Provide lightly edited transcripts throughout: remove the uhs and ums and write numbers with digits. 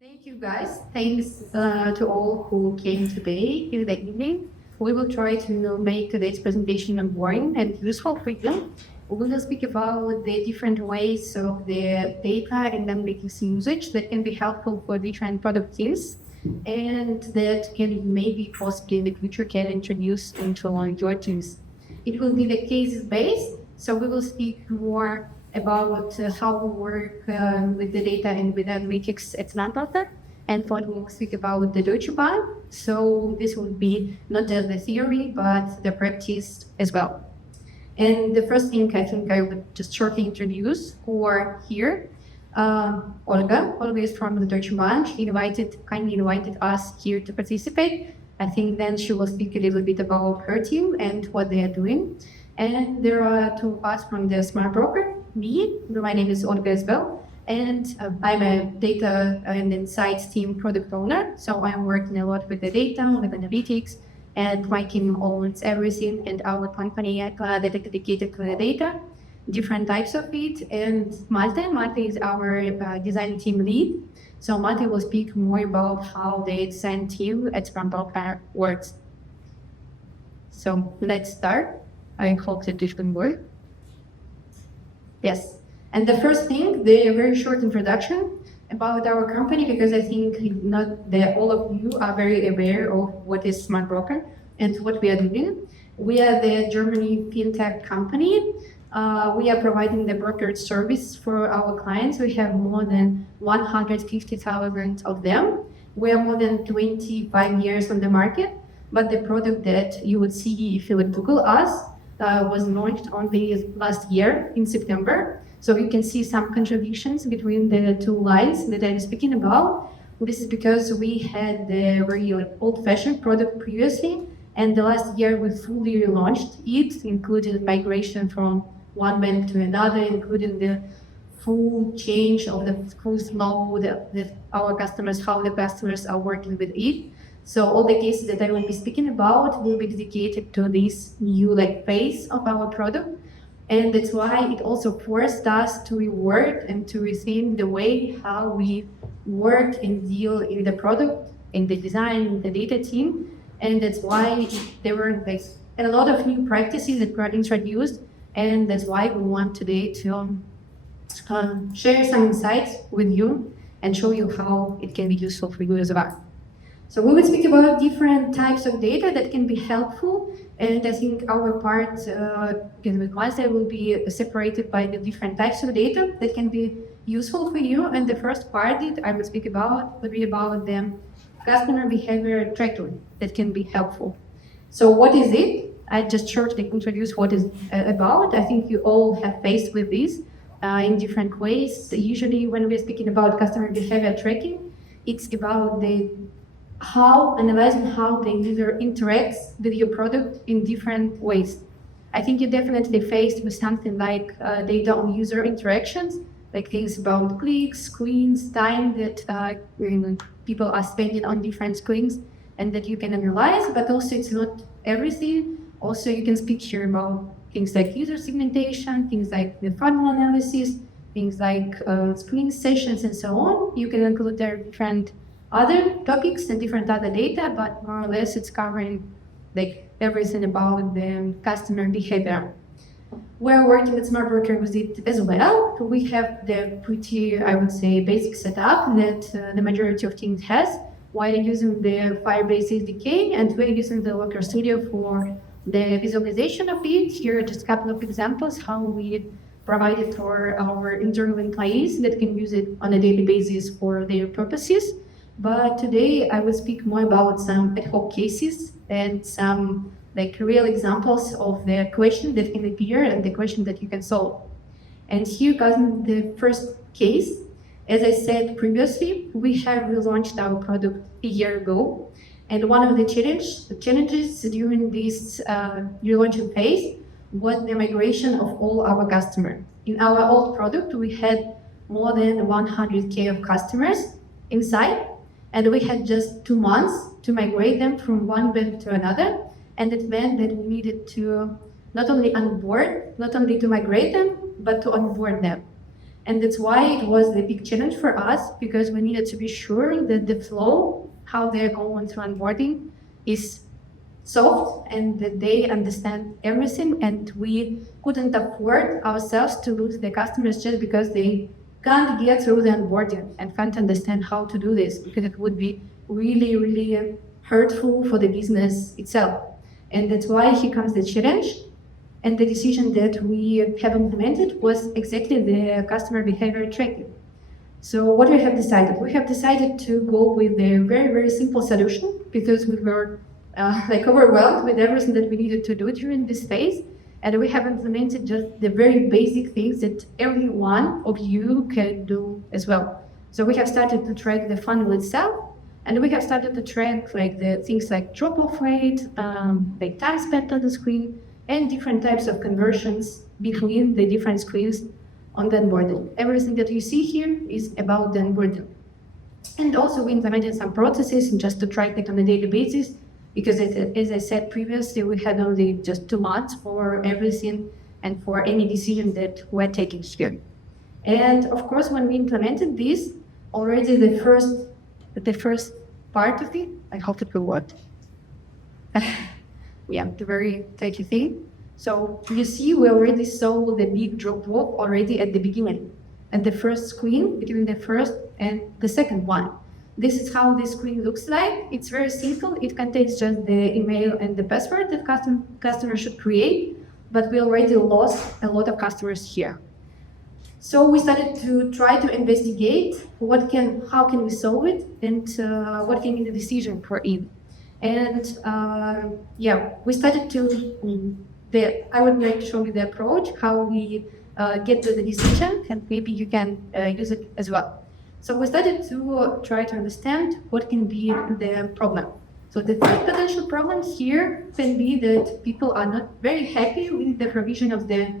Thank you, guys. Thanks to all who came today in the evening. We will try to make today's presentation boring and useful for you. We will speak about the different ways of the data and analytics usage that can be helpful for different product teams and that can maybe possibly in the future can introduce into your teams. It will be the cases based, so we will speak more about how we work with the data and with analytics at Smartbroker, and what we will speak about the Deutsche Bank. So this will be not just the theory, but the practice as well. And the first thing I think I would just shortly introduce who are here. Olga. Olga is from the Deutsche Bank. She kindly invited us here to participate. I think then she will speak a little bit about her team and what they are doing. And there are two of us from the Smartbroker. My name is Olga as well. And I'm a data and insights team product owner. So I'm working a lot with the data, with analytics, and my team owns everything. And our company dedicated to the data, different types of it. And Malte is our design team lead. So Malte will speak more about how the design team at Smartbroker works. So let's start. I hope that this can work. Yes. And the first thing, the very short introduction about our company, because I think not that all of you are very aware of what is Smartbroker and what we are doing. We are the Germany FinTech company. We are providing the brokerage service for our clients. We have more than 150,000 of them. We are more than 25 years on the market, but the product that you would see if you would Google us was launched only last year in September. So you can see some contradictions between the two lines that I'm speaking about. This is because we had the very old-fashioned product previously, and the last year we fully relaunched it, including migration from one bank to another, including the full change of the full flow that our customers, how the customers are working with it. So all the cases that I will be speaking about will be dedicated to this new phase of our product. And that's why it also forced us to rework and to rethink the way how we work and deal in the product, in the design, in the data team. And that's why there were a lot of new practices that were introduced. And that's why we want today to share some insights with you and show you how it can be useful for you as well. So we will speak about different types of data that can be helpful, and I think our part with Malte will be separated by the different types of data that can be useful for you. And the first part that I will speak about will be about the customer behavior tracking that can be helpful. So what is it? I just shortly introduce what is about. I think you all have faced with this in different ways. Usually when we're speaking about customer behavior tracking, it's about analyzing how the user interacts with your product in different ways. I think you definitely faced with something like data on user interactions, like things about clicks, screens, time that people are spending on different screens and that you can analyze, but also it's not everything. Also, you can speak here about things like user segmentation, things like the funnel analysis, things like screen sessions and so on. You can include their different other topics and different other data, but more or less it's covering everything about the customer behavior. We're working with Smartbroker with it as well. We have the pretty, I would say, basic setup that the majority of teams has while using the Firebase SDK, and we're using the Locker Studio for the visualization of it. Here are just a couple of examples how we provide it for our internal employees that can use it on a daily basis for their purposes. But today I will speak more about some ad hoc cases and some real examples of the question that can appear and the question that you can solve. And here comes the first case. As I said previously, we have relaunched our product a year ago. And one of the challenges during this relaunching phase was the migration of all our customers. In our old product, we had more than 100K of customers inside. And we had just 2 months to migrate them from one bank to another. And it meant that we needed to not only to migrate them, but to onboard them. And that's why it was the big challenge for us, because we needed to be sure that the flow, how they're going through onboarding, is soft and that they understand everything, and we couldn't afford ourselves to lose the customers just because they can't get through the onboarding and can't understand how to do this, because it would be really, really hurtful for the business itself. And that's why here comes the challenge. And the decision that we have implemented was exactly the customer behavior tracking. So what we have decided? We have decided to go with a very, very simple solution, because we were overwhelmed with everything that we needed to do during this phase. And we have implemented just the very basic things that every one of you can do as well. So we have started to track the funnel itself, and we have started to track the things like drop-off rate, like time spent on the screen, and different types of conversions between the different screens on the onboarding. Everything that you see here is about the onboarding. And also we implemented some processes just to track it on a daily basis, because as I said previously, we had only just 2 months for everything and for any decision that we're taking here. And of course, when we implemented this, already the first part of it, I hope it will work. Yeah, the very tricky thing. So you see, we already saw the big drop-off already at the beginning, at the first screen, between the first and the second one. This is how this screen looks like. It's very simple. It contains just the email and the password that customer should create, but we already lost a lot of customers here. So we started to try to investigate how can we solve it, and what can be the decision for it. And we started to, I would like to show you the approach, how we get to the decision, and maybe you can use it as well. So we started to try to understand what can be the problem. So the first potential problem here can be that people are not very happy with the provision of the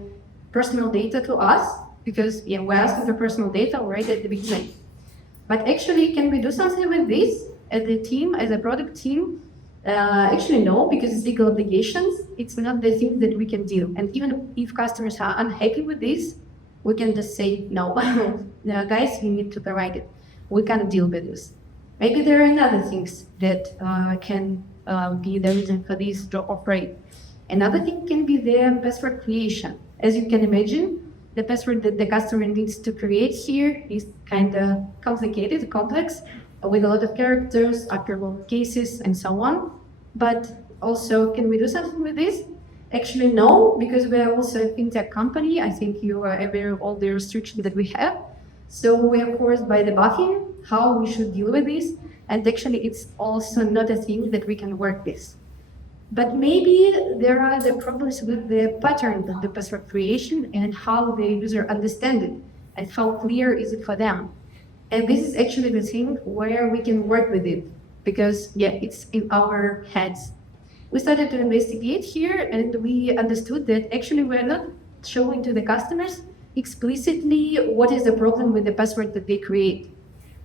personal data to us, because we asked for personal data right at the beginning. But actually, can we do something with this as a team, as a product team? Actually, no, because it's legal obligations. It's not the thing that we can do. And even if customers are unhappy with this, we can just say, no, guys, you need to provide it. We can't deal with this. Maybe there are other things that can be the reason for this drop-off rate. Another thing can be the password creation. As you can imagine, the password that the customer needs to create here is kind of complicated, complex, with a lot of characters, upper cases, and so on. But also, can we do something with this? Actually, no, because we are also a FinTech company. I think you are aware of all the restrictions that we have. So we are forced by the BaFin how we should deal with this. And actually, it's also not a thing that we can work with. But maybe there are the problems with the pattern of the password creation and how the user understands it and how clear is it for them. And this is actually the thing where we can work with it, because it's in our heads. We started to investigate here, and we understood that actually we're not showing to the customers explicitly what is the problem with the password that they create.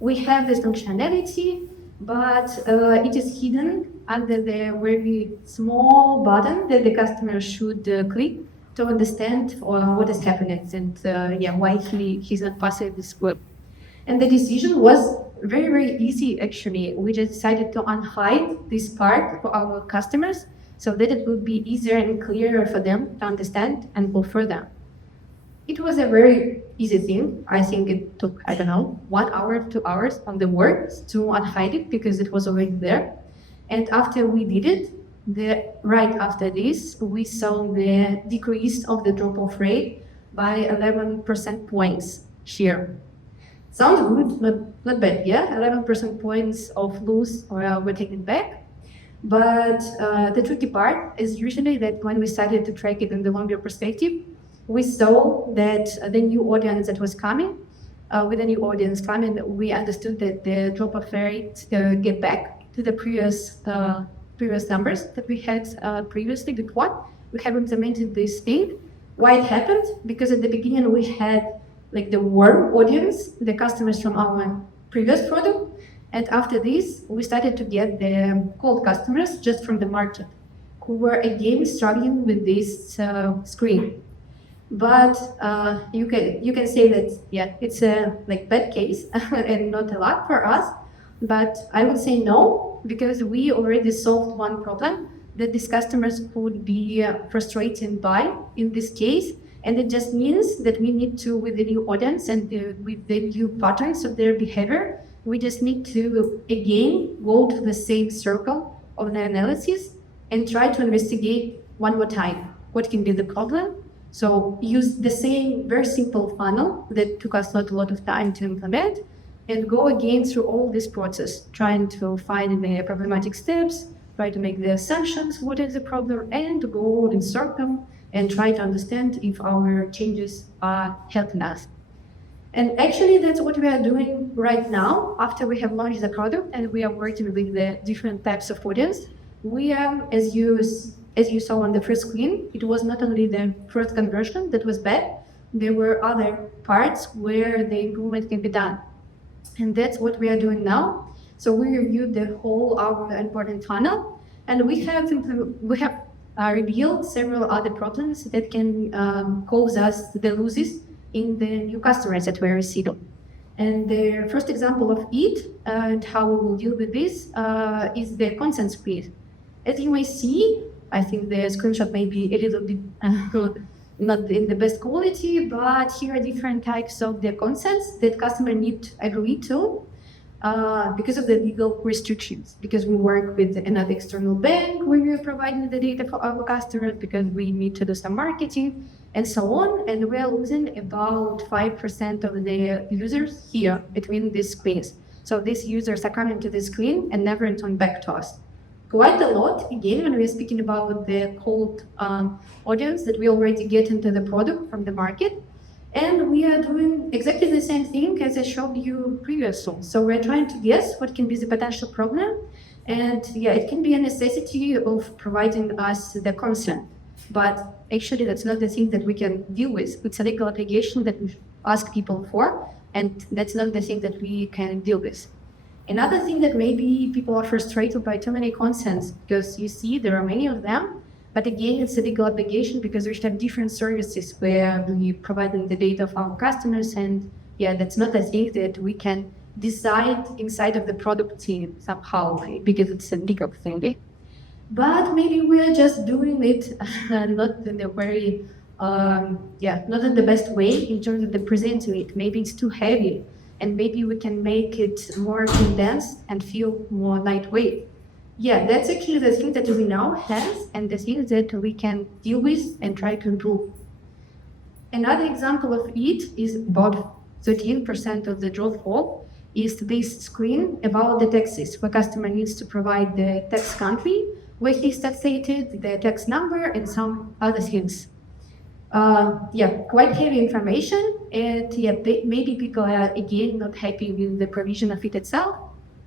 We have this functionality, but it is hidden under the very small button that the customer should click to understand what is happening and why he's not passing this script. And the decision was very, very easy, actually. We just decided to unhide this part for our customers so that it would be easier and clearer for them to understand and go further. It was a very easy thing. I think it took, 1 hour, 2 hours on the work to unhide it because it was already there. And after we did it, right after this, we saw the decrease of the drop-off rate by 11% points here. Sounds good, not bad, yeah? 11% points of loss were taken back. But the tricky part is usually that when we started to track it in the longer perspective, we saw that the new audience that was coming, with the new audience coming, we understood that the drop-off rate get back to the previous numbers that we had previously. With what? We have implemented this thing. Why it happened? Because at the beginning we had the warm audience, the customers from our previous product. And after this, we started to get the cold customers just from the market who were again struggling with this screen. But you can say that it's a like bad case and not a lot for us. But I would say no, because we already solved one problem that these customers could be frustrated by in this case. And it just means that we need to, with the new audience and with the new patterns of their behavior, we just need to again go to the same circle of the analysis and try to investigate one more time what can be the problem. So use the same very simple funnel that took us not a lot of time to implement, and go again through all this process, trying to find the problematic steps, try to make the assumptions, what is the problem, and go in circle and try to understand if our changes are helping us. And actually, that's what we are doing right now after we have launched the product and we are working with the different types of audience. We are, as you saw on the first screen, it was not only the first conversion that was bad, there were other parts where the improvement can be done. And that's what we are doing now. So we reviewed the whole our important funnel, and we have revealed several other problems that can cause us the losses in the new customers that we're receiving. And the first example of it and how we will deal with this is the consent speed. As you may see, I think the screenshot may be a little bit not in the best quality, but here are different types of the consents that customer need to agree to because of the legal restrictions. Because we work with another external bank, we are providing the data for our customers, because we need to do some marketing and so on. And we are losing about 5% of the users here between these screens. So these users are coming to the screen and never return back to us. Quite a lot, again, when we're speaking about the cold audience that we already get into the product from the market. And we are doing exactly the same thing as I showed you previously. So we're trying to guess what can be the potential problem. And it can be a necessity of providing us the consent. But actually, that's not the thing that we can deal with. It's a legal obligation that we ask people for, and that's not the thing that we can deal with. Another thing that maybe people are frustrated by too many consents, because you see there are many of them, but again, it's a legal obligation because we have different services where we provide the data of our customers, and that's not a thing that we can decide inside of the product team somehow, because it's a legal thing. But maybe we are just doing it not in a very, not in the best way in terms of the presenting it. Maybe it's too heavy. And maybe we can make it more condensed and feel more lightweight. That's actually the thing that we now have and the things that we can deal with and try to improve. Another example of it is about 13% of the drawfall is this screen about the taxes, where customer needs to provide the tax country, where he's taxated, the tax number, and some other things. Quite heavy information, and maybe people are again not happy with the provision of it itself.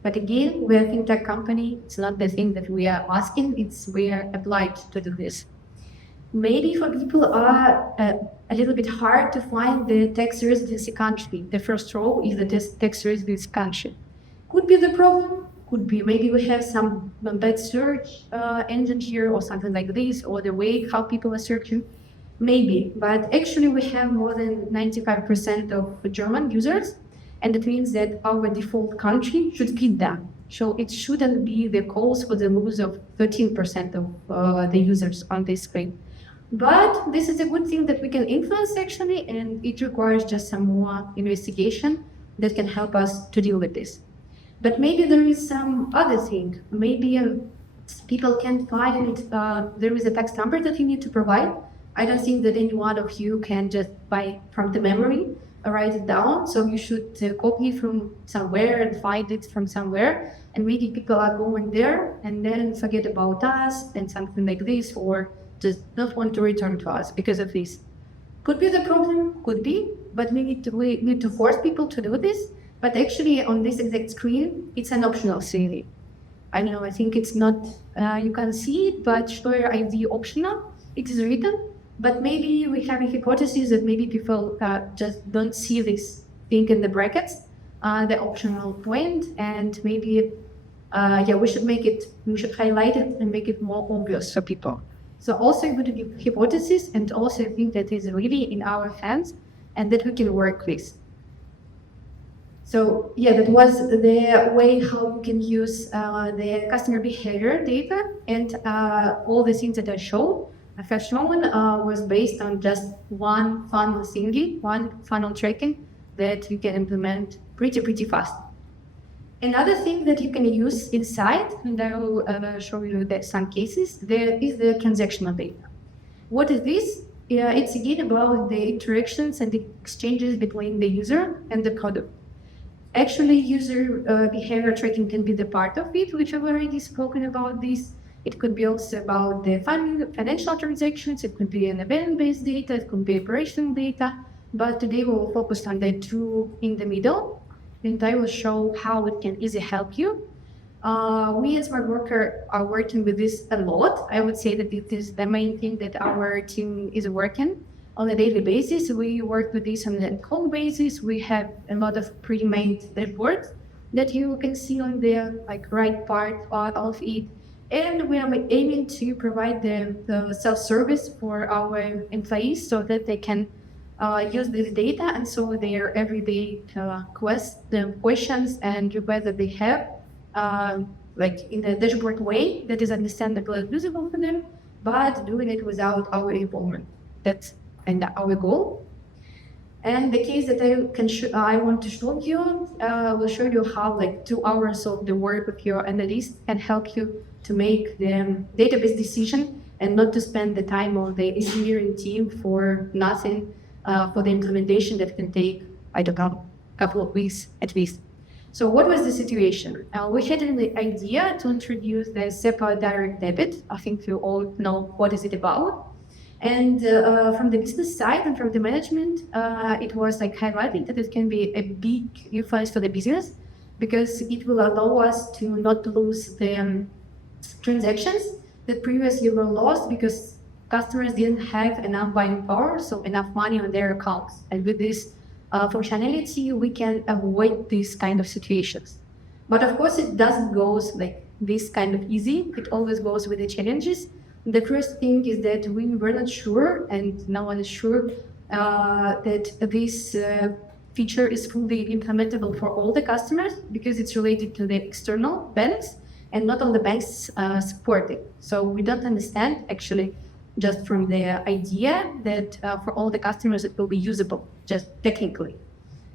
But again, we're a FinTech company. It's not the thing that we are asking; it's we are obliged to do this. Maybe for people are a little bit hard to find the tax residency country. The first row is the tax residency country. Could be the problem. Could be maybe we have some bad search engine here or something like this, or the way how people are searching. Maybe, but actually we have more than 95% of German users, and that means that our default country should fit them. So it shouldn't be the cause for the loss of 13% of the users on this screen. But this is a good thing that we can influence actually, and it requires just some more investigation that can help us to deal with this. But maybe there is some other thing. Maybe people can find there is a tax number that you need to provide. I don't think that any one of you can just from the memory write it down. So you should copy from somewhere and find it from somewhere. And maybe people are going there and then forget about us and something like this, or just not want to return to us because of this. Could be the problem, could be, but we need to force people to do this. But actually on this exact screen, it's an optional thing. I know, I think it's not, you can see it, but Steuer ID optional, it is written. But maybe we have a hypothesis that maybe people just don't see this thing in the brackets, the optional point, and maybe we should highlight it and make it more obvious for people. So also a good hypothesis, and also I think that is really in our hands and that we can work with. So yeah, that was the way how you can use the customer behavior data, and all the things that I showed, have shown was based on just one funnel thingy, one funnel tracking that you can implement pretty fast. Another thing that you can use inside, and I will show you some cases, there is the transactional data. What is this? It's again about the interactions and the exchanges between the user and the product. Actually, user behavior tracking can be the part of it, which I've already spoken about this. It could be also about the financial transactions, it could be an event-based data, it could be operational data, but today we will focus on the two in the middle, and I will show how it can easily help you. We as Smartbroker are working with this a lot. I would say that it is the main thing that our team is working on a daily basis. We work with this on a call basis. We have a lot of pre-made reports that you can see on the right part of it. And we are aiming to provide the self-service for our employees so that they can use this data and solve their everyday questions and requests that they have in a dashboard way that is understandable and usable for them, but doing it without our involvement. That's our goal. And the case that I want to show you will show you how 2 hours of the work of your analyst can help you to make the database decision and not to spend the time of the engineering team for nothing, for the implementation that can take, I don't know, a couple of weeks at least. So what was the situation? We had an idea to introduce the SEPA direct debit. I think you all know what is it about. And from the business side and from the management, it was highlighting that it can be a big influence for the business because it will allow us to not lose the transactions that previously were lost because customers didn't have enough buying power, so enough money on their accounts. And with this functionality, we can avoid these kind of situations. But of course, it doesn't go this kind of easy. It always goes with the challenges. The first thing is that we were not sure, and no one is sure, that this feature is fully implementable for all the customers because it's related to the external banks and not all the banks support it. So we don't understand actually just from the idea that for all the customers it will be usable, just technically.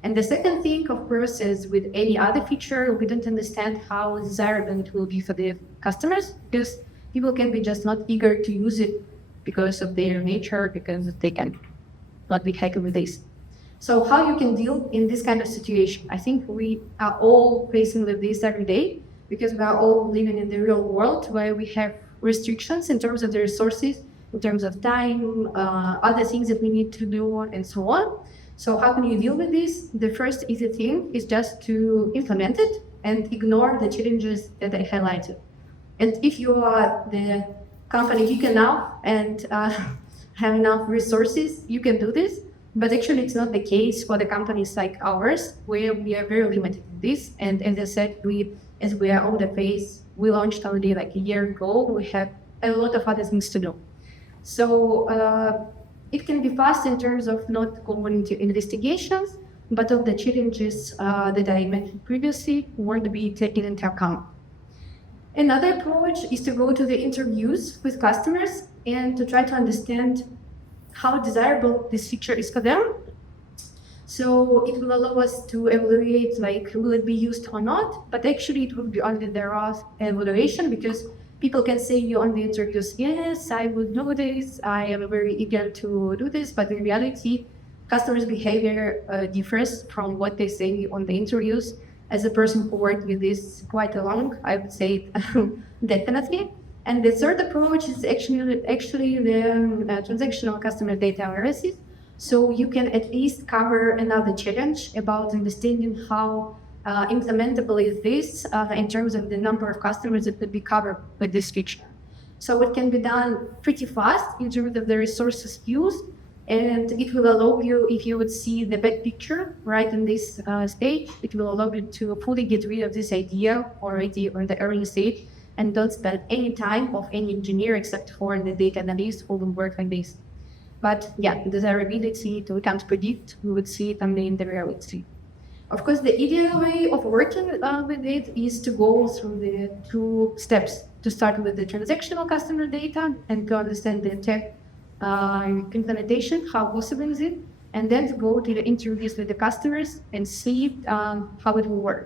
And the second thing, of course, is with any other feature, we don't understand how desirable it will be for the customers because people can be just not eager to use it because of their nature, because they can not be happy with this. So how you can deal in this kind of situation? I think we are all facing with this every day because we are all living in the real world where we have restrictions in terms of the resources, in terms of time, other things that we need to do, and so on. So how can you deal with this? The first easy thing is just to implement it and ignore the challenges that I highlighted. And if you are the company big enough and have enough resources, you can do this. But actually, it's not the case for the companies like ours, where we are very limited in this. And as I said, as we are on the phase, we launched already a year ago. We have a lot of other things to do. So it can be fast in terms of not going into investigations, but of the challenges that I mentioned previously won't be taken into account. Another approach is to go to the interviews with customers and to try to understand how desirable this feature is for them. So it will allow us to evaluate, will it be used or not, but actually it will be only their evaluation because people can say you on the interviews, yes, I would know this, I am very eager to do this, but in reality, customers' behavior differs from what they say on the interviews. As a person who worked with this quite a long, I would say definitely. And the third approach is actually the transactional customer data analysis. So you can at least cover another challenge about understanding how implementable is this in terms of the number of customers that could be covered with this feature. So it can be done pretty fast in terms of the resources used, and it will allow you, if you would see the big picture right in this stage, it will allow you to fully get rid of this idea already on the early stage and don't spend any time of any engineer except for the data analyst who will work like this. But yeah, the desirability, we can't predict, we would see it on the reality. Of course, the ideal way of working with it is to go through the 2 steps. To start with the transactional customer data and to understand the tech implementation, how possible is it, and then to go to the interviews with the customers and see how it will work.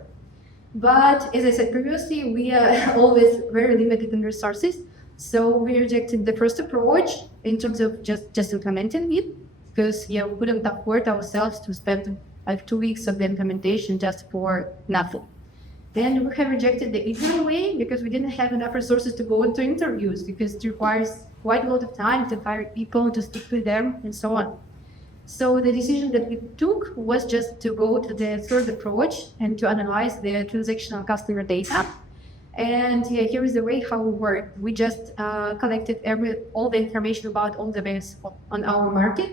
But as I said previously, we are always very limited in resources. So we rejected the first approach in terms of just implementing it, because we couldn't afford ourselves to spend like 2 weeks of the implementation just for nothing. Then we have rejected the easier way because we didn't have enough resources to go into interviews, because it requires quite a lot of time to hire people, to speak with them, and so on. So the decision that we took was just to go to the third approach and to analyze the transactional customer data. And here is the way how we work. We just collected all the information about all the banks on our market,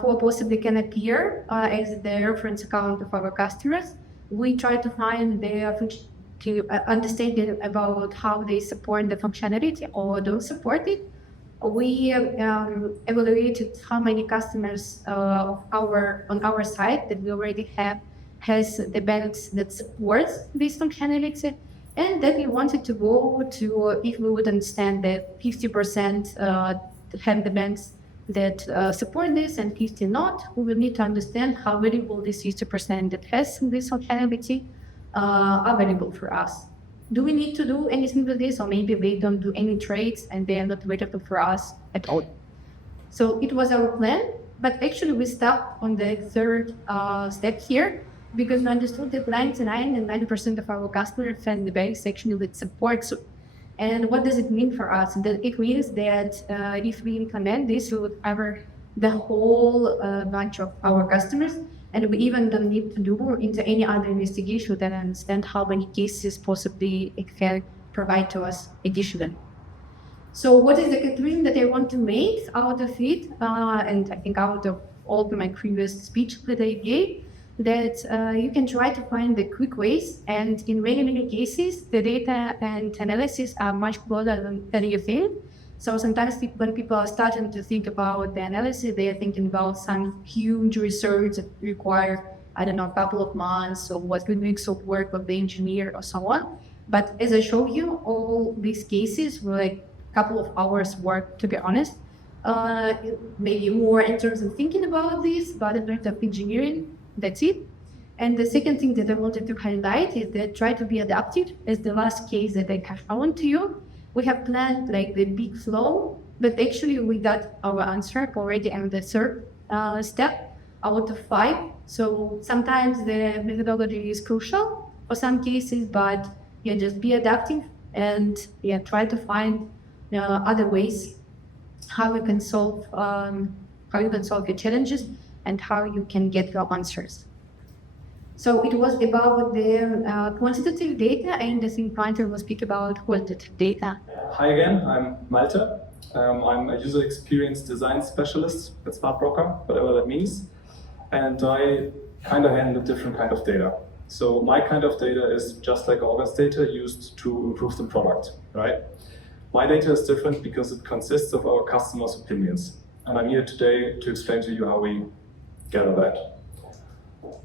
who possibly can appear as the reference account of our customers. We try to find to understand about how they support the functionality or don't support it. We evaluated how many customers on our site that we already have has the banks that support this functionality, and then we wanted to go to, if we would understand that 50% have the banks that support this and 50 not, we will need to understand how valuable this 50% that has this functionality are valuable for us. Do we need to do anything with this, or maybe they don't do any trades and they are not valuable for us at all? So it was our plan, but actually we stopped on the third step here, because we understood that 99 and 90% of our customers and the banks actually would support. And what does it mean for us? That it means that if we implement this, we would cover the whole bunch of our customers, and we even don't need to do into any other investigation than understand how many cases possibly it can provide to us additionally. So what is the conclusion that I want to make out of it, and I think out of all my previous speech that I gave, that you can try to find the quick ways, and in many cases the data and analysis are much broader than you think. So sometimes when people are starting to think about the analysis, they are thinking about some huge research that require, I don't know, a couple of months, or what weeks of work of the engineer or so on. But as I show you, all these cases were like a couple of hours work, to be honest. Maybe more in terms of thinking about this, but in terms of engineering, that's it. And the second thing that I wanted to highlight is that try to be adaptive. As the last case that I have shown to you, we have planned like the big flow, but actually we got our answer already on the third step out of 5. So sometimes the methodology is crucial for some cases, but just be adaptive and try to find other ways how you can solve your challenges and how you can get your answers. So it was about the quantitative data, and I think Malte will speak about qualitative data. Hi again, I'm Malte. I'm a user experience design specialist at Smartbroker, whatever that means. And I kind of handle different kind of data. So my kind of data is just like Olga's data, used to improve the product, right? My data is different because it consists of our customers' opinions. And I'm here today to explain to you how we gather that.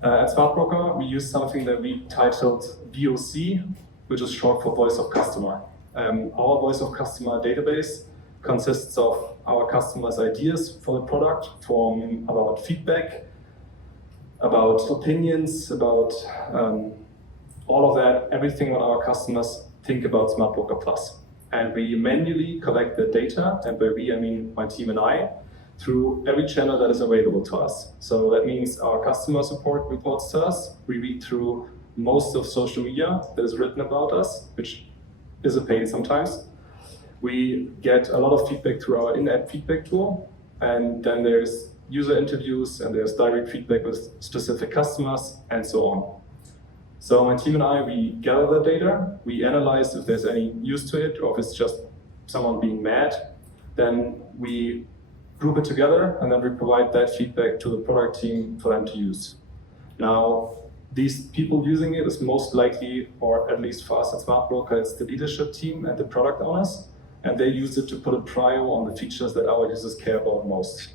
At Smartbroker, we use something that we titled VOC, which is short for Voice of Customer. Our Voice of Customer database consists of our customers' ideas for the product, from about feedback, about opinions, about all of that, everything what our customers think about Smartbroker Plus. And we manually collect the data, and by we I mean my team and I, through every channel that is available to us. So that means our customer support reports to us. We read through most of social media that is written about us, which is a pain sometimes. We get a lot of feedback through our in-app feedback tool, and then there's user interviews, and there's direct feedback with specific customers, and so on. So my team and I, we gather the data, we analyze if there's any use to it, or if it's just someone being mad. Then we group it together, and then we provide that feedback to the product team for them to use. Now, these people using it is most likely, or at least for us at Smartbroker, it's the leadership team and the product owners, and they use it to put a prio on the features that our users care about most.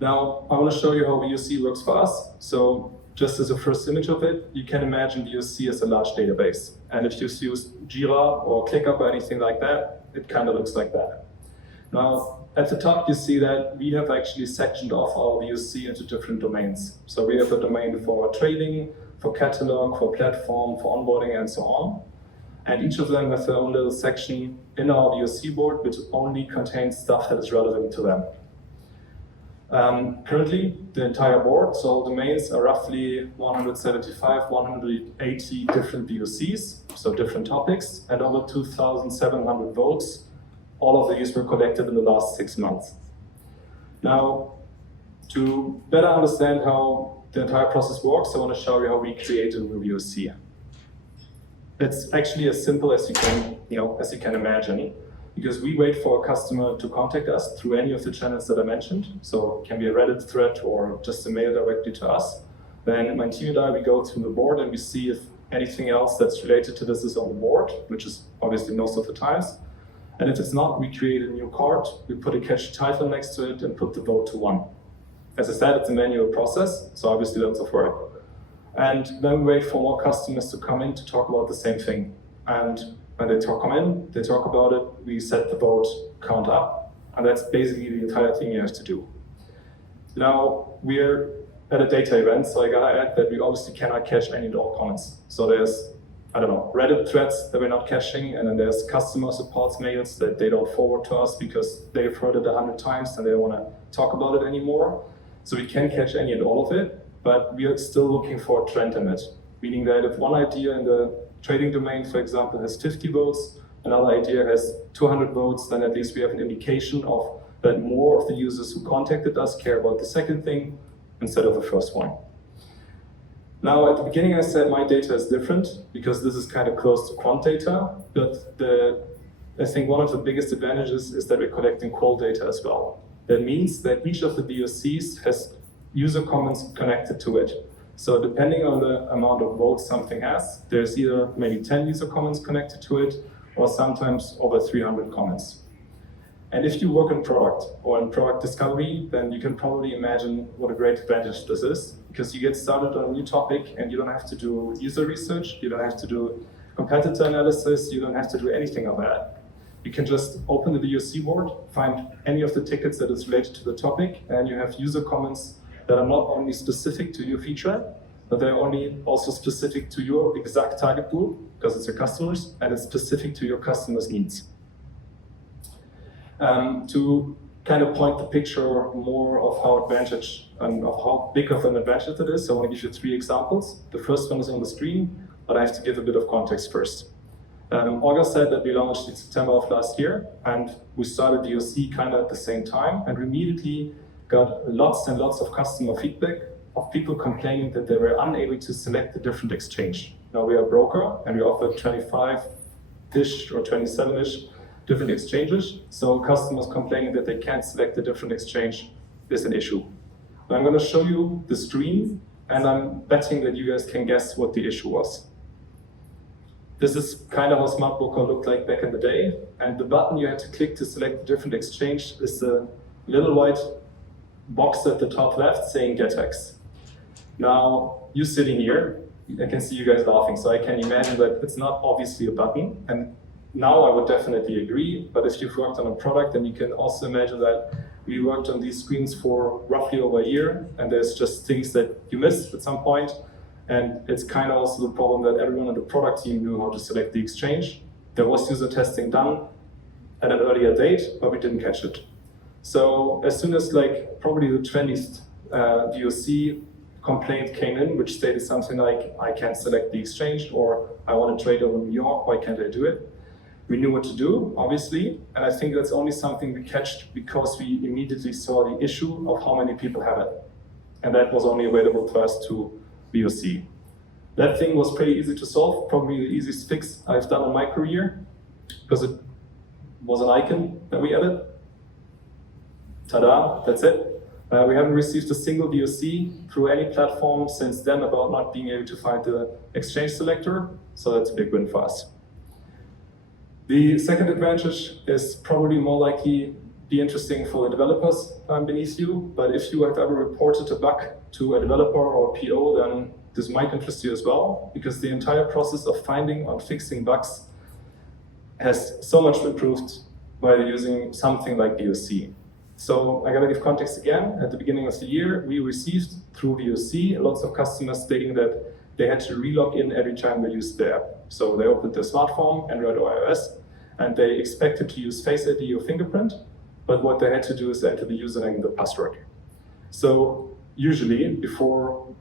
Now, I want to show you how VOC works for us. So just as a first image of it, you can imagine VOC as a large database. And if you use Jira or ClickUp or anything like that, it kind of looks like that. Now, at the top, you see that we have actually sectioned off our VOC into different domains. So we have a domain for trading, for catalog, for platform, for onboarding, and so on. And each of them has their own little section in our VOC board, which only contains stuff that is relevant to them. Currently, the entire board, so all domains are roughly 175, 180 different VOCs, so different topics, and over 2,700 votes. All of these were collected in the last 6 months. Now, to better understand how the entire process works, I want to show you how we create a new VOC. It's actually as simple as you can imagine, because we wait for a customer to contact us through any of the channels that I mentioned. So it can be a Reddit thread or just a mail directly to us. Then my team and I, we go through the board and we see if anything else that's related to this is on the board, which is obviously most of the times. And if it's not, we create a new card, we put a catchy title next to it and put the vote to 1. As I said, it's a manual process, so obviously lots of work. And then we wait for more customers to come in to talk about the same thing. And when they come in, they talk about it, we set the vote count up, and that's basically the entire thing you have to do. Now, we're at a data event, so I gotta add that we obviously cannot catch any and all comments. So there's, Reddit threads that we're not caching, and then there's customer support mails that they don't forward to us because they've heard it 100 times and they don't want to talk about it anymore. So we can catch any and all of it, but we are still looking for a trend in it, meaning that if one idea in the trading domain, for example, has 50 votes, another idea has 200 votes, then at least we have an indication of that more of the users who contacted us care about the second thing instead of the first one. Now, at the beginning, I said my data is different because this is kind of close to quant data, but I think one of the biggest advantages is that we're collecting qual data as well. That means that each of the VOCs has user comments connected to it. So depending on the amount of votes something has, there's either maybe 10 user comments connected to it, or sometimes over 300 comments. And if you work in product or in product discovery, then you can probably imagine what a great advantage this is, because you get started on a new topic and you don't have to do user research, you don't have to do competitor analysis, you don't have to do anything of that. You can just open the VOC board, find any of the tickets that is related to the topic, and you have user comments that are not only specific to your feature, but they're only also specific to your exact target group, because it's your customers, and it's specific to your customers' needs. To kind of point the picture more of how advantage and of how big of an advantage it is, I want to give you 3 examples. The first one is on the screen, but I have to give a bit of context first. Olga said that we launched in September of last year, and we started VOC kind of at the same time, and we immediately got lots and lots of customer feedback of people complaining that they were unable to select a different exchange. Now, we are a broker, and we offer 25-ish or 27-ish different exchanges, so customers complaining that they can't select a different exchange is an issue. Now, I'm going to show you the screen, and I'm betting that you guys can guess what the issue was. This is kind of how Smartbroker looked like back in the day, and the button you had to click to select a different exchange is the little white box at the top left saying GetX. Now, you sitting here, I can see you guys laughing, so I can imagine that it's not obviously a button, and now I would definitely agree, but if you've worked on a product, then you can also imagine that we worked on these screens for roughly over a year, and there's just things that you missed at some point, and it's kind of also the problem that everyone on the product team knew how to select the exchange. There was user testing done at an earlier date, but we didn't catch it. So as soon as probably the 20th VOC complaint came in, which stated something like, I can't select the exchange, or I want to trade over New York, why can't I do it? We knew what to do, obviously, and I think that's only something we catched because we immediately saw the issue of how many people have it. And that was only available to us to VOC. That thing was pretty easy to solve, probably the easiest fix I've done in my career, because it was an icon that we added. Ta-da, that's it. We haven't received a single VOC through any platform since then about not being able to find the exchange selector, so that's a big win for us. The second advantage is probably more likely be interesting for the developers beneath you, but if you have ever reported a bug to a developer or a PO, then this might interest you as well, because the entire process of finding and fixing bugs has so much improved by using something like VOC. So I gotta give context again. At the beginning of the year, we received through VOC lots of customers stating that they had to re-log in every time they used the app. So they opened their smartphone, Android or iOS, and they expected to use Face ID or fingerprint, but what they had to do is enter the username and the password. So usually, before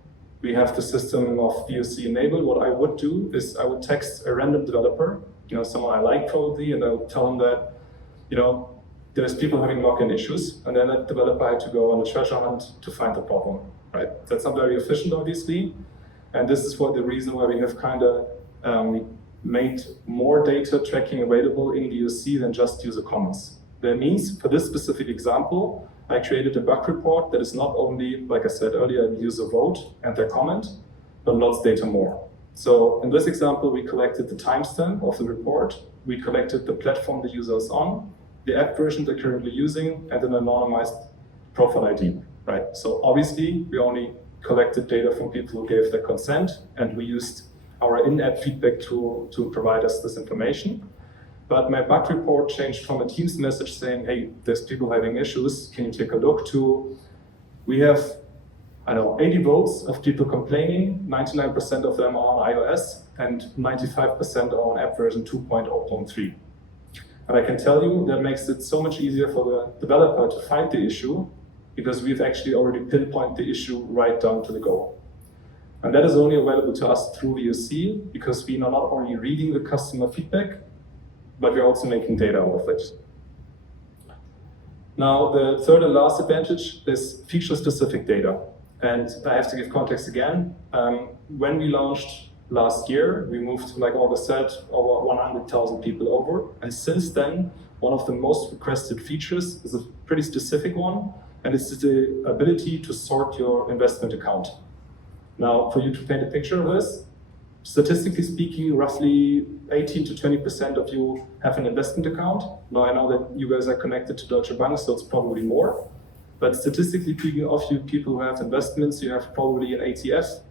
we have the system of VOC enabled, what I would do is I would text a random developer, someone I like probably, and I would tell them that, there's people having login issues, and then that developer had to go on a treasure hunt to find the problem, right? That's not very efficient, obviously, and this is the reason why we have kind of made more data tracking available in VOC than just user comments. That means, for this specific example, I created a bug report that is not only, like I said earlier, the user vote and their comment, but lots of data more. So in this example, we collected the timestamp of the report, we collected the platform the user is on, the app version they're currently using, and an anonymized profile ID, right? So obviously, we only collected data from people who gave their consent, and we used our in-app feedback tool to provide us this information. But my bug report changed from a Teams message saying, hey, there's people having issues, can you take a look, to we have, 80 votes of people complaining, 99% of them are on iOS, and 95% are on app version 2.0.3. And I can tell you that makes it so much easier for the developer to find the issue, because we've actually already pinpointed the issue right down to the goal. And that is only available to us through VOC, because we are not only reading the customer feedback, but we're also making data out of it. Now, the third and last advantage is feature-specific data. And I have to give context again. When we launched last year, we moved, like Olga said, over 100,000 people over. And since then, one of the most requested features is a pretty specific one, and it's the ability to sort your investment account. Now, for you to paint a picture of this, statistically speaking, roughly 18 to 20% of you have an investment account. Now, I know that you guys are connected to Deutsche Bank, so it's probably more. But statistically speaking, of you people who have investments, you have probably an ETF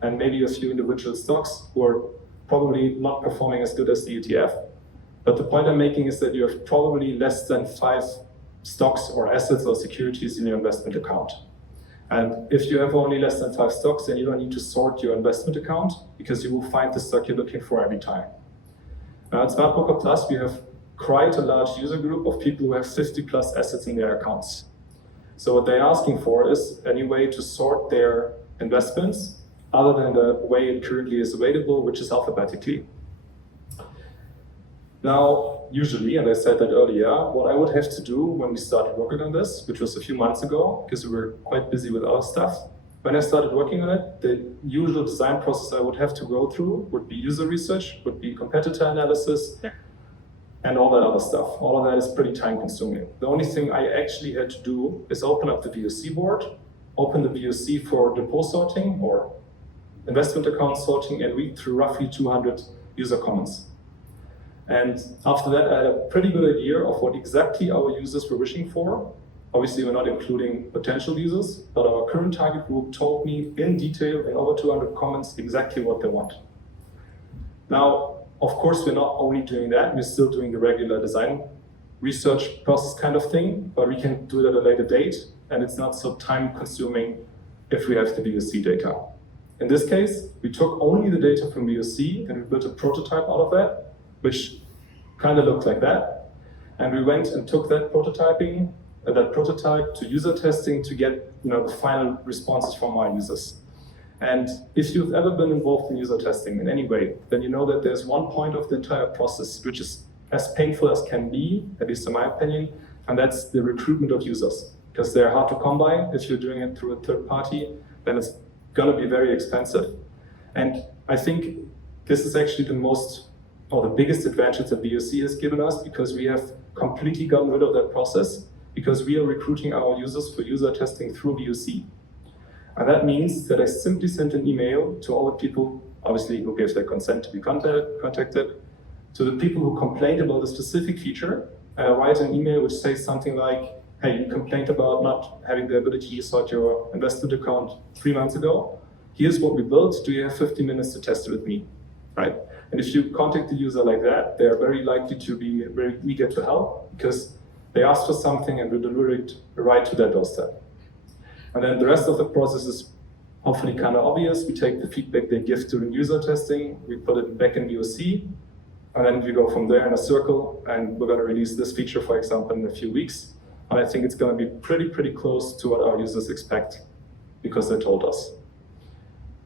and maybe a few individual stocks who are probably not performing as good as the ETF. But the point I'm making is that you have probably less than 5 stocks or assets or securities in your investment account. And if you have only less than 5 stocks, then you don't need to sort your investment account, because you will find the stock you're looking for every time. Now at Smartbroker Plus, we have quite a large user group of people who have 50 plus assets in their accounts. So what they're asking for is any way to sort their investments other than the way it currently is available, which is alphabetically. Now, usually, and I said that earlier, what I would have to do when we started working on this, which was a few months ago, because we were quite busy with other stuff, when I started working on it, the usual design process I would have to go through would be user research, would be competitor analysis, and all that other stuff. All of that is pretty time consuming. The only thing I actually had to do is open up the VOC board, open the VOC for depot sorting or investment account sorting, and read through roughly 200 user comments. And after that, I had a pretty good idea of what exactly our users were wishing for. Obviously, we're not including potential users, but our current target group told me in detail in over 200 comments exactly what they want. Now, of course, we're not only doing that, we're still doing the regular design research process kind of thing, but we can do it at a later date, and it's not so time consuming if we have the VOC data. In this case, we took only the data from VOC and we built a prototype out of that, which kind of looked like that. And we went and took that prototype to user testing to get the final responses from our users. And if you've ever been involved in user testing in any way, then you know that there's one point of the entire process which is as painful as can be, at least in my opinion, and that's the recruitment of users. Because they're hard to come by. If you're doing it through a third party, then it's gonna be very expensive. And I think this is actually the biggest advantage that VOC has given us, because we have completely gotten rid of that process. because we are recruiting our users for user testing through VOC. And that means that I simply send an email to all the people, obviously, who gave their consent to be contacted, to the people who complained about a specific feature, and I write an email which says something like, hey, you complained about not having the ability to sort your investment account 3 months ago. Here's what we built. Do you have 15 minutes to test it with me? Right? And if you contact the user like that, they are very likely to be very eager to help because they ask for something and we deliver it right to their doorstep. And then the rest of the process is hopefully kind of obvious. We take the feedback they give during user testing, we put it back in VOC, and then we go from there in a circle, and we're going to release this feature, for example, in a few weeks. And I think it's going to be pretty close to what our users expect because they told us.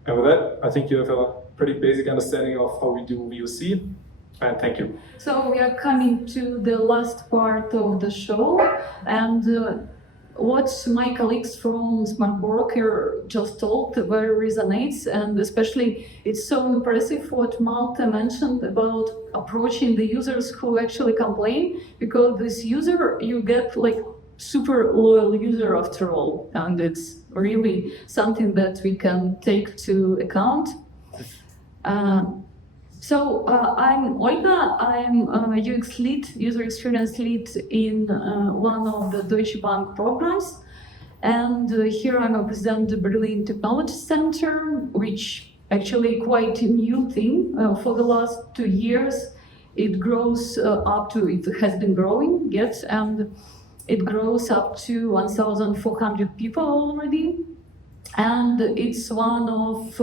And with that, I think you have a pretty basic understanding of how we do VOC, and thank you. So we are coming to the last part of the show, and what my colleagues from Smartbroker just told very resonates, and especially it's so impressive what Malte mentioned about approaching the users who actually complain, because this user, you get like super loyal user after all, and it's really something that we can take to account. So I'm Olga, I'm a UX lead, user experience lead in one of the Deutsche Bank programs. And here I represent the Berlin Technology Center, which actually quite a new thing. For the last 2 years, it grows it has been growing, yes, and it grows up to 1,400 people already. And it's one of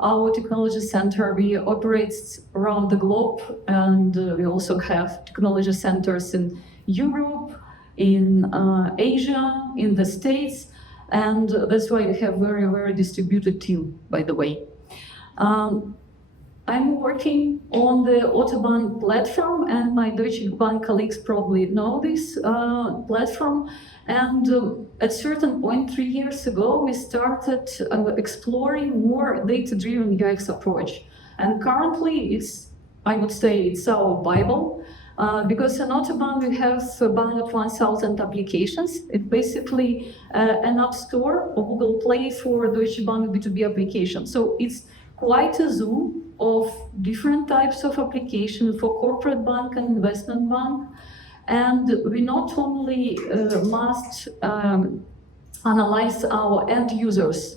our technology center. We operate around the globe, and we also have technology centers in Europe, in Asia, in the States, and that's why we have very distributed team, by the way. I'm working on the Autobahn platform, and my Deutsche Bank colleagues probably know this platform. And at a certain point, 3 years ago, we started exploring more data-driven UX approach. And currently, I would say it's our Bible, because in Autobahn we have about 1,000 applications. It's basically an app store or Google Play for Deutsche Bank B2B application. So it's quite a zoo of different types of applications for corporate bank and investment bank. And we not only must analyze our end users.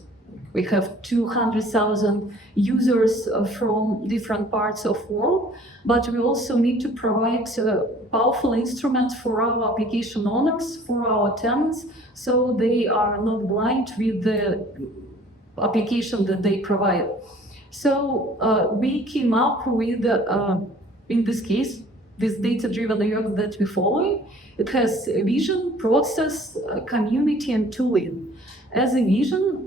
We have 200,000 users from different parts of the world, but we also need to provide powerful instruments for our application owners, for our tenants, so they are not blind with the application that they provide. So we came up with, in this case, this data-driven UX that we're following. It has a vision, process, community, and tooling. As a vision,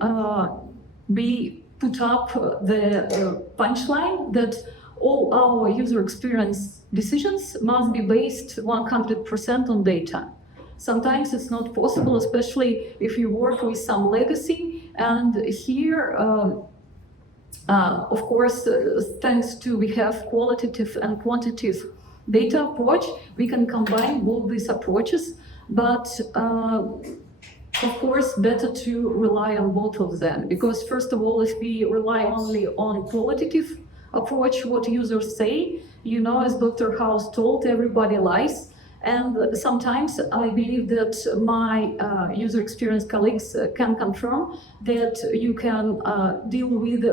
we put up the punchline that all our user experience decisions must be based 100% on data. Sometimes it's not possible, especially if you work with some legacy. And here, of course, thanks to we have qualitative and quantitative data approach, we can combine both these approaches, but of course, better to rely on both of them, because first of all, if we rely only on qualitative approach, what users say, you know, as Dr. House told, everybody lies. And sometimes I believe that my user experience colleagues can confirm that you can deal with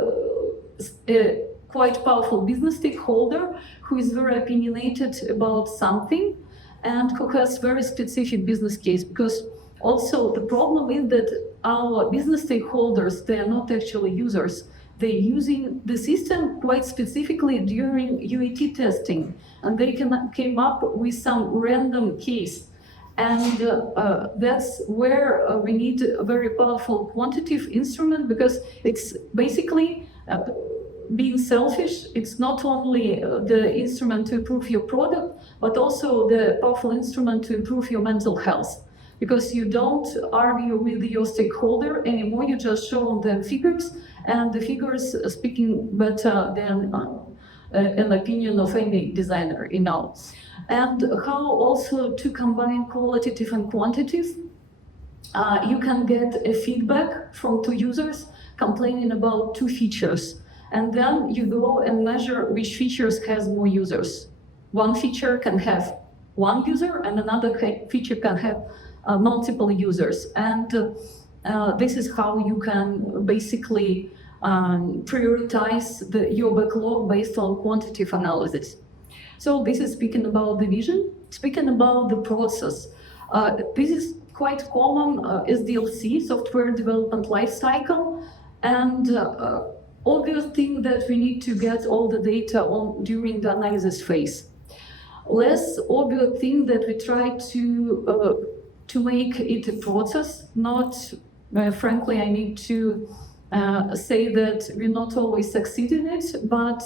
a quite powerful business stakeholder who is very opinionated about something and who has very specific business case. Because also the problem is that our business stakeholders, they are not actually users. They're using the system quite specifically during UAT testing, and they came up with some random case. And that's where we need a very powerful quantitative instrument, because it's basically being selfish. It's not only the instrument to improve your product, but also the powerful instrument to improve your mental health. Because you don't argue with your stakeholder anymore, you just show them figures, and the figures are speaking better than an opinion of any designer, And how also to combine qualitative and quantitative. You can get a feedback from two users complaining about two features. And then you go and measure which features has more users. One feature can have one user and another feature can have multiple users. And this is how you can basically prioritize your backlog based on quantitative analysis. So this is speaking about the vision. Speaking about the process, this is quite common SDLC, software development lifecycle, and obvious thing that we need to get all the data on during the analysis phase. Less obvious thing that we try to make it a process. Not, frankly, I need to say that we not always succeed in it, but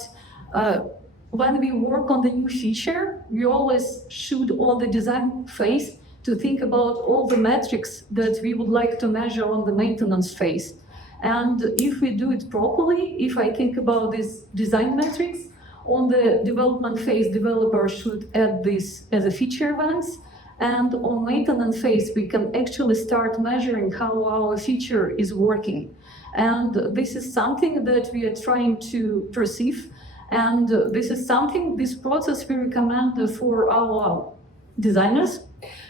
when we work on the new feature, we always should on the design phase to think about all the metrics that we would like to measure on the maintenance phase. And if we do it properly, if I think about these design metrics, on the development phase, developers should add this as a feature events. And on maintenance phase, we can actually start measuring how our feature is working. And this is something that we are trying to perceive. And this process we recommend for our designers.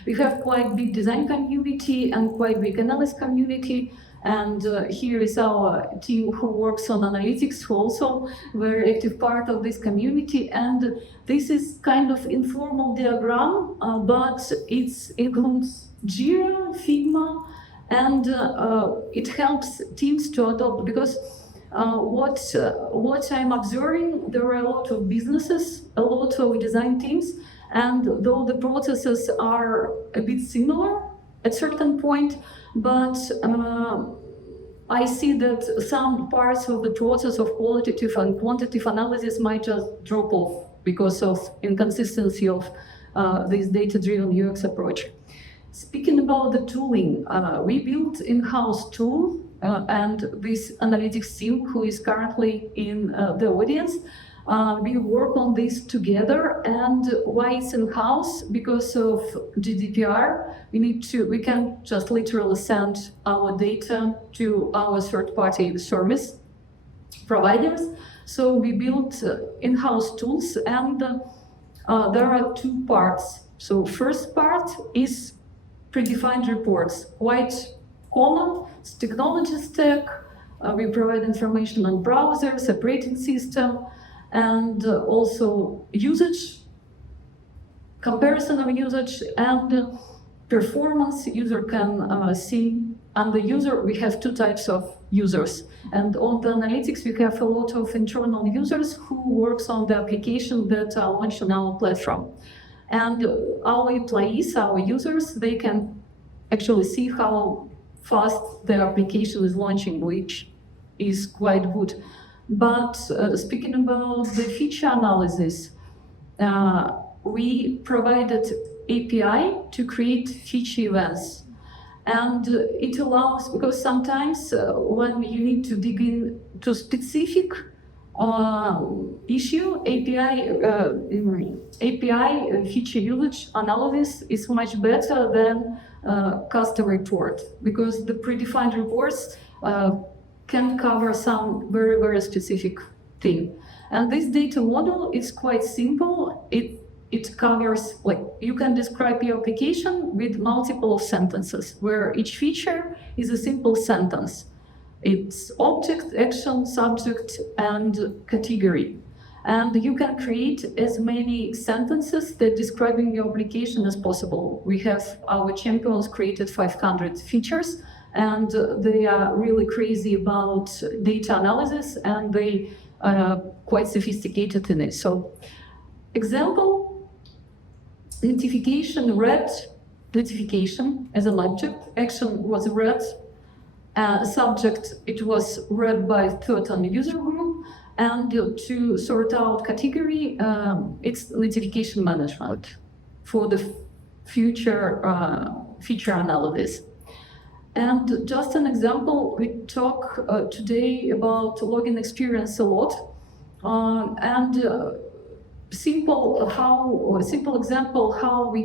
We have quite big design community and quite big analyst community. And here is our team who works on analytics, who also very active part of this community. And this is kind of informal diagram, but it includes Jira, Figma, and it helps teams to adopt, because what I'm observing, there are a lot of businesses, a lot of design teams, and though the processes are a bit similar at certain point, but I see that some parts of the process of qualitative and quantitative analysis might just drop off because of inconsistency of this data-driven UX approach. Speaking about the tooling, we built in-house tool and this analytics team who is currently in the audience. We work on this together, and why it's in-house? Because of GDPR, we can't just literally send our data to our third-party service providers. So we built in-house tools, and there are two parts. So first part is predefined reports, quite common. It's technology stack. We provide information on browsers, operating system, and also usage, comparison of usage, and performance. User can see. And the user, we have two types of users. And on the analytics, we have a lot of internal users who works on the application that are launched on our platform. And our employees, our users, they can actually see how fast the application is launching, which is quite good. But speaking about the feature analysis, we provided API to create feature events. And it allows, because sometimes when you need to dig into specific issue, API feature usage analysis is much better than custom report, because the predefined reports can cover some very, very specific thing. And this data model is quite simple. It covers, like, you can describe your application with multiple sentences, where each feature is a simple sentence. It's object, action, subject, and category. And you can create as many sentences that describing your application as possible. We have our champions created 500 features, and they are really crazy about data analysis, and they are quite sophisticated in it. So, example, notification read, notification as an object, action was read, subject, it was read by certain user group, and to sort out category, it's notification management for the future feature analysis. And just an example, we talk today about login experience a lot. Simple example how we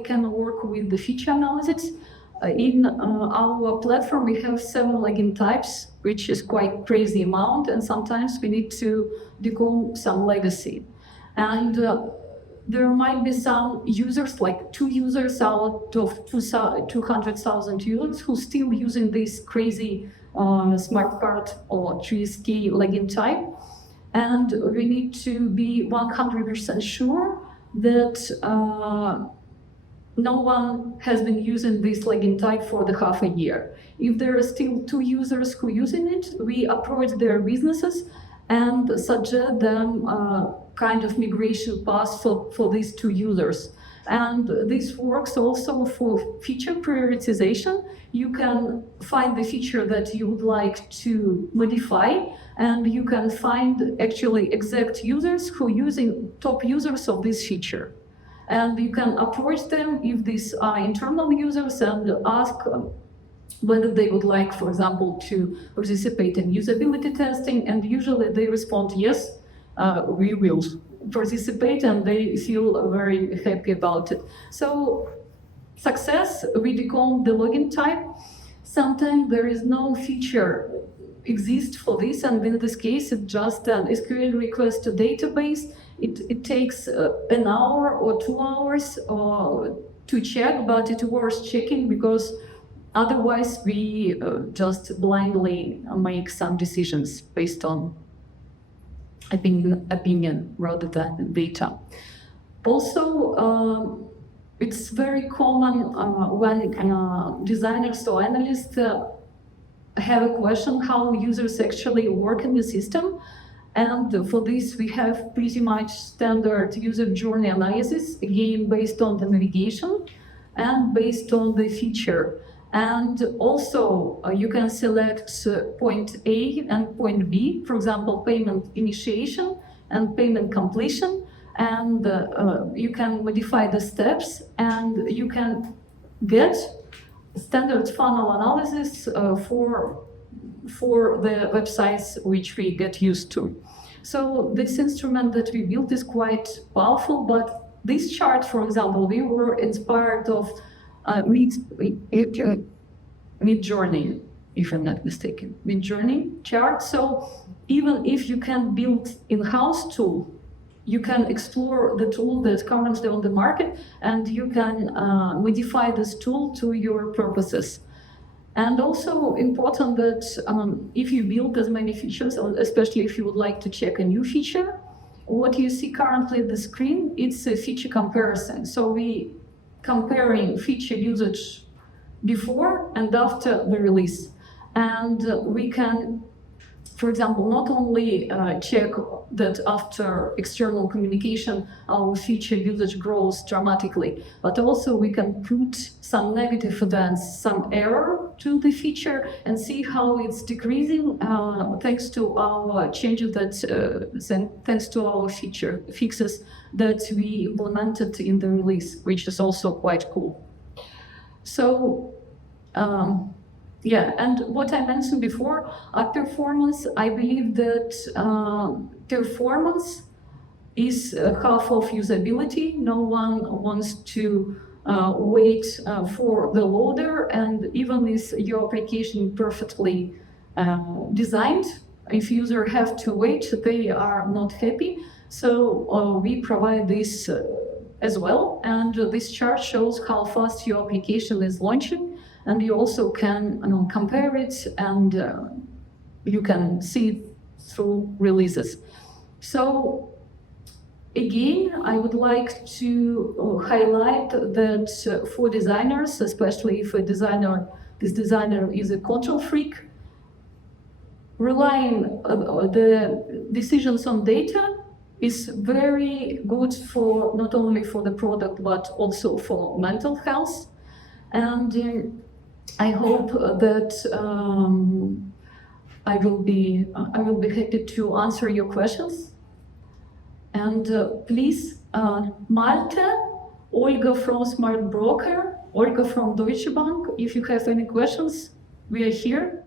can work with the feature analysis. In our platform, we have 7 login types, which is quite crazy amount, and sometimes we need to decode some legacy. And there might be some users, like 2 users out of 200,000 users, who still using this crazy smart card or 3SK login type. And we need to be 100% sure that no one has been using this login type for the half a year. If there are still 2 users who are using it, we approach their businesses and suggest them kind of migration path for these 2 users. And this works also for feature prioritization. You can find the feature that you would like to modify, and you can find actually exact users who are using top users of this feature. And you can approach them if these are internal users and ask whether they would like, for example, to participate in usability testing, and usually they respond, yes, we will participate, and they feel very happy about it. So success, we decode the login type. Sometimes there is no feature exist for this, and in this case it's just an SQL request to database. It takes an hour or 2 hours to check, but it's worth checking, because otherwise we just blindly make some decisions based on opinion rather than data. Also, it's very common when designers or analysts have a question how users actually work in the system. And for this, we have pretty much standard user journey analysis, again, based on the navigation and based on the feature. And also, you can select point A and point B, for example, payment initiation and payment completion. And you can modify the steps, and you can get standard funnel analysis for the websites which we get used to. So this instrument that we built is quite powerful, but this chart, for example, we were inspired of Mid-Journey, if I'm not mistaken, Mid-Journey chart. So even if you can build in-house tool, you can explore the tool that's currently on the market, and you can modify this tool to your purposes. And also important that if you build as many features, especially if you would like to check a new feature, what you see currently on the screen, it's a feature comparison. So we comparing feature usage before and after the release. And we can, for example, not only check that after external communication our feature usage grows dramatically, but also we can put some negative events, some error to the feature, and see how it's decreasing thanks to our changes thanks to our feature fixes that we implemented in the release, which is also quite cool. So yeah, and what I mentioned before, performance, I believe that performance is half of usability. No one wants to wait for the loader, and even if your application perfectly designed, if users have to wait, they are not happy. So we provide this as well, and this chart shows how fast your application is launching. And you also can compare it, and you can see it through releases. So again, I would like to highlight that for designers, especially if this designer is a control freak, relying the decisions on data is very good for not only for the product but also for mental health. And I hope that I will be happy to answer your questions. And please, Malte, Olga from Smartbroker, Olga from Deutsche Bank, if you have any questions, we are here.